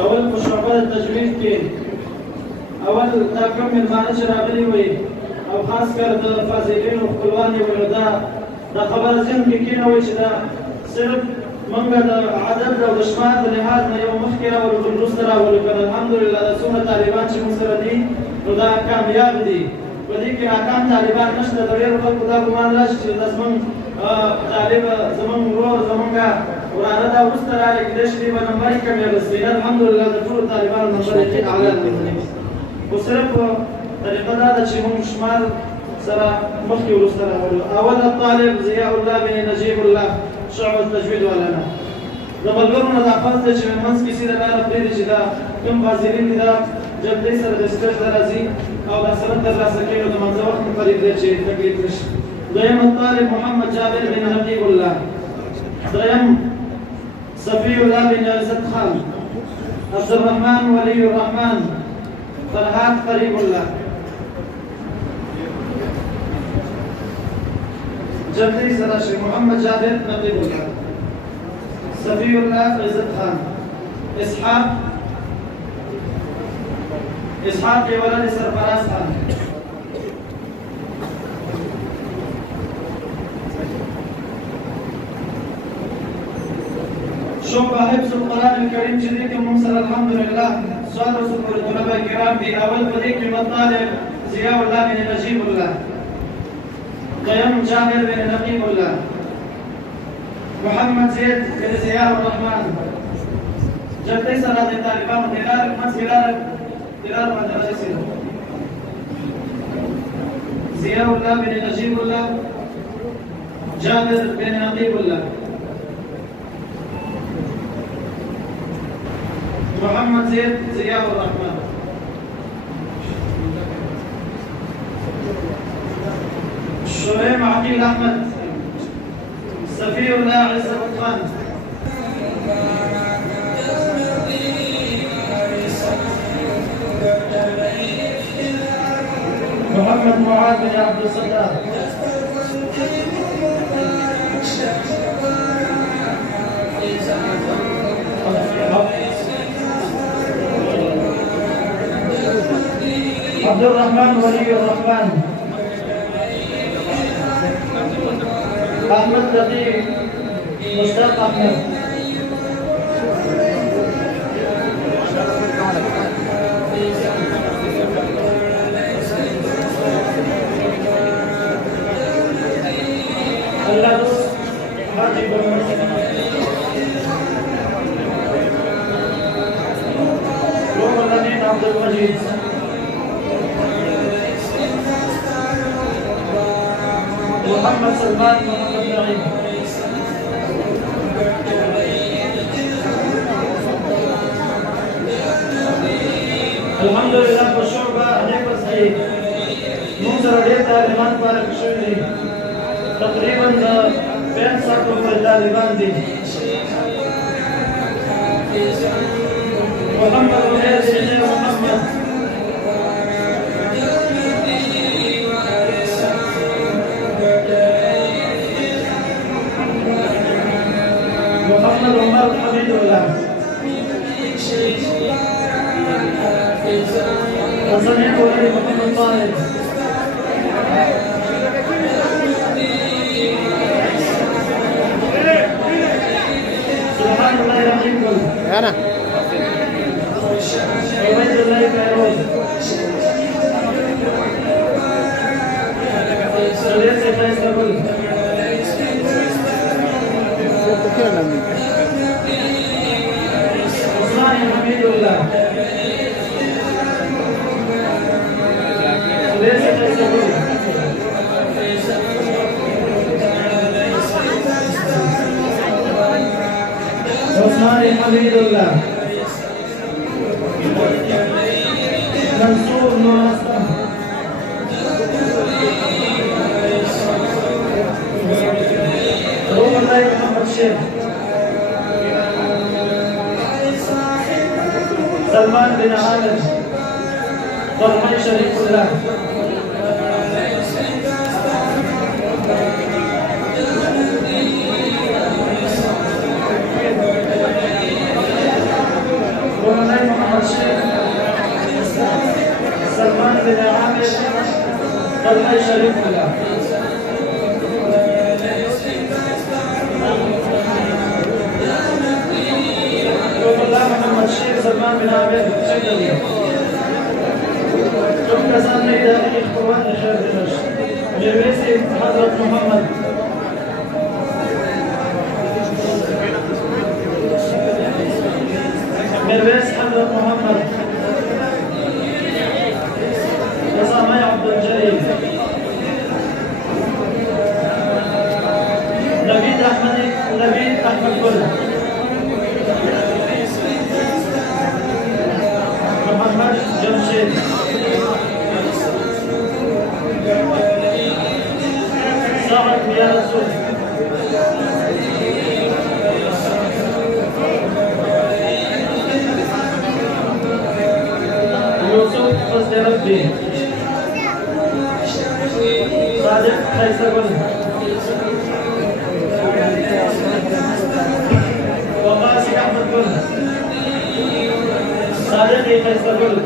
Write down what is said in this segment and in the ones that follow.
اول په شعبه تجوید کې اول دا کوم مېلمانه چې راغلي وي او خاص کر د فاضلینو خپلوان یې ویل دا خبره ذهن کې کېنوي چې دا صرف موږ د عدد او د شمار د لحاظ نه یو مخکې راولو بل وروسته راولو که الحمدلله د څومره طالبان چې موږ سره دي نو دا کامیاب دي په دې کې ناکام طالبان نشته د ډېرو خلکو دا ګمان راشي چې دا زموږ طالب زموږ ورور زموږ ورانه دا وروسته راغلی کېدای شي دې به نمبر یې کم یا رسوي الحمدلله د ټولو طالبانو نمبر یقین اعلی دی خو صرف طریقه دا ده چې موږ شمار سره مخکې وروسته راولو اول الطالب ضیاء الله بن نجیب الله شعبة تجوید والانا د ملګرو نه دا فرض دی چې منځ کې سیده لاره پرېږدي چې دا کوم فاضلین دي دا جلدۍ سره د سټیج ته راځي او دا سند ترلاسه کوي نو د منځه وخت مې قریب دی چې تکلیف نشي دویم الطالب محمد جابر بن رقیب الله دریم صفی الله بن عزت خان عبدالرحمن ولی الرحمن فرحات قریب الله جلدی سره شي محمد جابر نقیب الله صفی الله عزت خان اسحاق ولد سرفراز خان شعبة حفظ القرآن الكريم جديد ممسر الحمد لله صار رسول الطلباء الكرام بأول فريق من الطالب ضياء الله بن نجيب الله قيم جابر بن نقيب الله محمد زيد بن زياد الرحمن جلدي سنة الطالبان دلال مدرسة ضياء الله بن نجيب الله جابر بن نقيب الله محمد زيد زياد الرحمن شريم عقيل أحمد صفي الله عزت خان محمد معاذ بن عبد الصداق عبد الرحمن ولي الرحمن أحمد دقيق مشتاق أحمد اللبس حاجب روح الأمين عبد المجيد محمد سلمان محمد نعيم الحمد لله بالشعبة هناك صحيح منظر عليه طالبان بارك شوي تقريبا 40 ساعة في الطالبان دي محمد وهير سيدي محمد محمد عمر حميد الله وسمعت ولي محمد طاهر سبحان الله يرحمكم أنا عبيد الله فيروز سليس فايز قبل عثمان حميد الله سليس فايز قبل عثمان حميد الله منصور نور حسن روح الله محمد شيخ سلمان بن عامر طلحي شريف الله روح الله حضرة محمد. ميرفيس حضرة محمد. رسامي عبد الجليل. نبيل أحمد كل. محمد جمشيد. سعد يا رسول. يوسف فضل ربي. صادق قيصر. وقاسي احمد كل. صادق قيصر كل.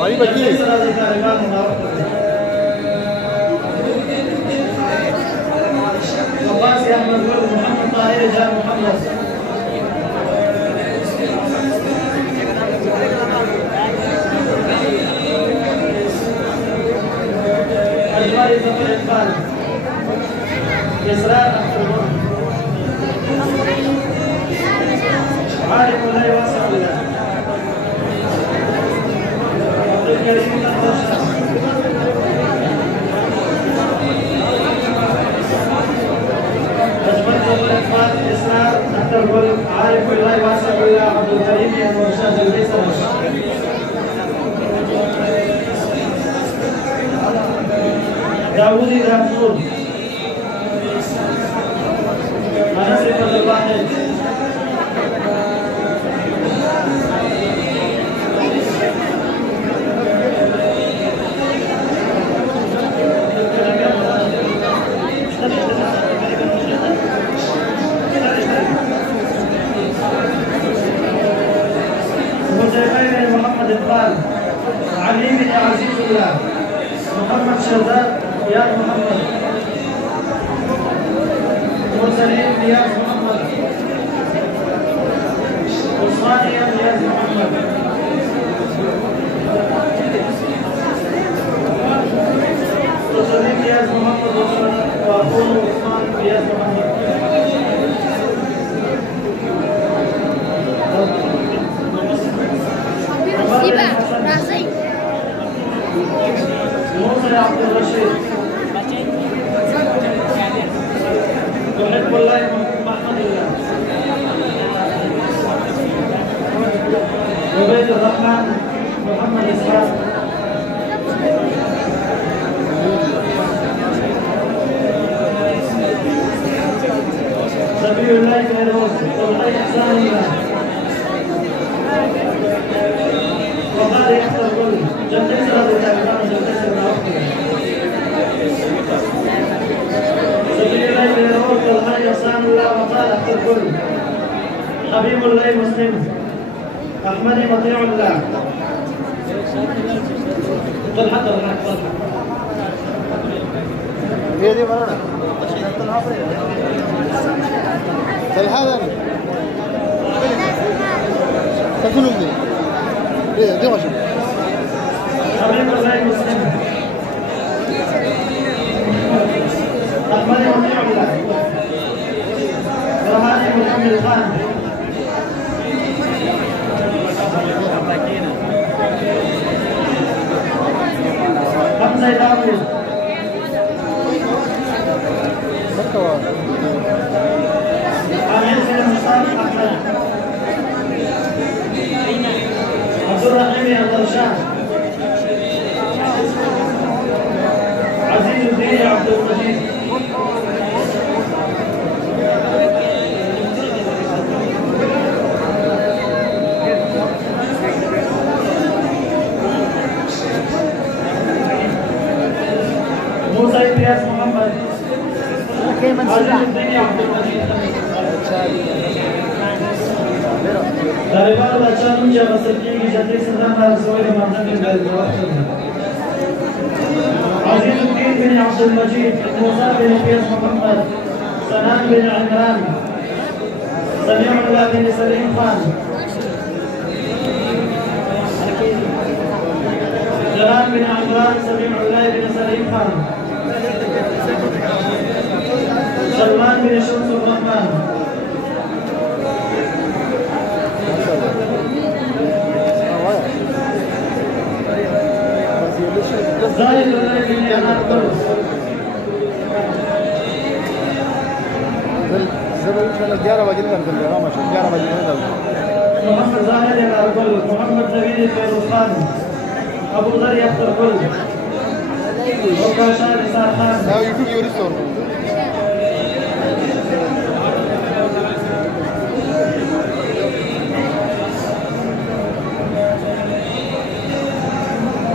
طيب اكيد. وقاسي احمد كل. محمد طاهر جاء محمد. أجمالي سفر إقبال. إسراء أحمد. عالم لا يواسع الله. عبد الكريم الأخضر. أجمل سفر إقبال. إسراء أحمد. عالم لا يواسع الله. عبد الكريم المرشد البيسر. داوودي دافور. أنس بن الواحد. حذيفة بن محمد القال. علي بن عزيز الله. محمد شهزاد رياض محمد. مرسلين رياض محمد. عثماني رياض محمد. مرسلين رياض محمد واخوه عثمان رياض محمد. موسى عبد الرشيد. تحب الله محمد الله. عبيد الرحمن محمد إسحاق. سبيل الله فيروز. طلعي إحسان الله. وقال يحصل كل جنة سرد التعبان جنة سرد سبيل الله فيروز. طلعي إحسان الله. وقال يحصل كل حبيب الله مسلم. أحمدي مطيع الله. طلحة هي دي مرة طلحة تكونوا دي دي وشو حبيب الله مسلم. أحمدي مطيع الله. رهاني محمد خان. حمزة داوود. عامر بن مصطفى أحمد. عبد الرحيم الطرشان. عزيز الدين عبد المجيد. موسى إلياس محمد. عزيز الدين عبد المجيد. طالبان بچه‌ها اونجا واسه کی جدی سلام بر رسول مردم عزيز الدين بن عبد المجيد. موسى بن قيس محمد. سنان بن عمران. سميع الله بن سليم خان. جلال بن عمران. سميع الله بن سليم خان. بن شمس الرحمن زاهد بن أناقل محمد زاهد الأرجل محمد نبيل فيروز أبو ذر يحضر كل وكاشان إسحاق خان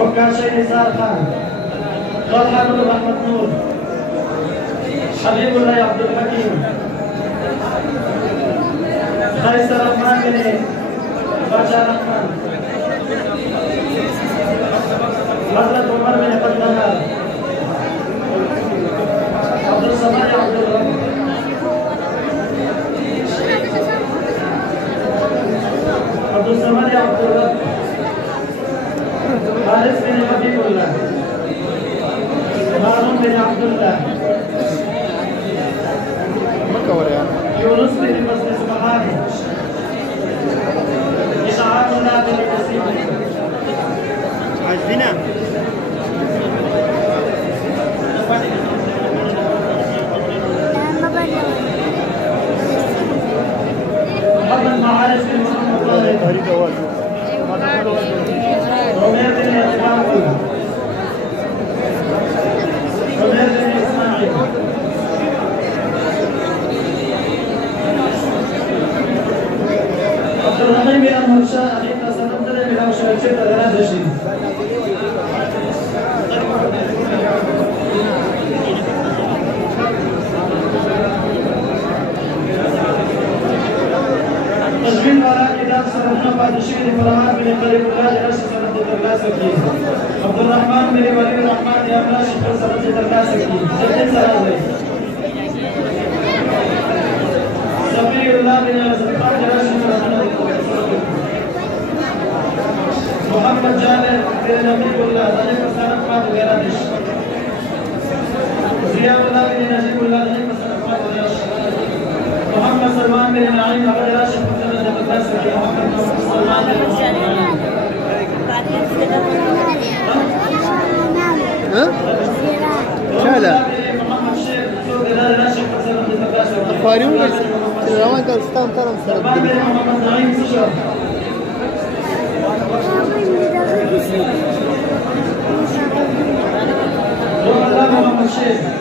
وكاشان إسحاق خان طلحة بن أحمد نور حبيب الله عبد الحكيم قيس الرحمن بن باشا الرحمن حضرت عمر بن قدامة عبد الصمد عبد الرب عبد الصمد عبد الرب حارث بن حبيب الله هارون بن عبد الله يونس بن مسلم سبحانه إسحاق الله بن قاسم عجبنا محمد معارف بن محمد طاهر عمير بن إسماعيل عمير بن إسماعيل عبد الرحيم بن المرشا عليك سنبتدئ بالأوشاكية الرادشي تجميل وراء إدام سرحنا بعد الشيء فرحان بن قريب الله جرس سنة ترلاسكي عبد الرحمن بن ولي الرحمن يا أمنا شكرا سنة ترلاسكي سجن سرازي سفير الله بن الزبطان جرس سنة محمد جابر بن نبي الله ذلك سنة بعد غيرانش زياد الله بن نجيب الله ذلك سنة بعد غيرانش محمد سلمان بن نعيم أبد راشد بن ترلاسكي محمد سلمان بن نعيم شالا فاريون روان كان ستام ترى محمد نعيم سشر محمد شيخ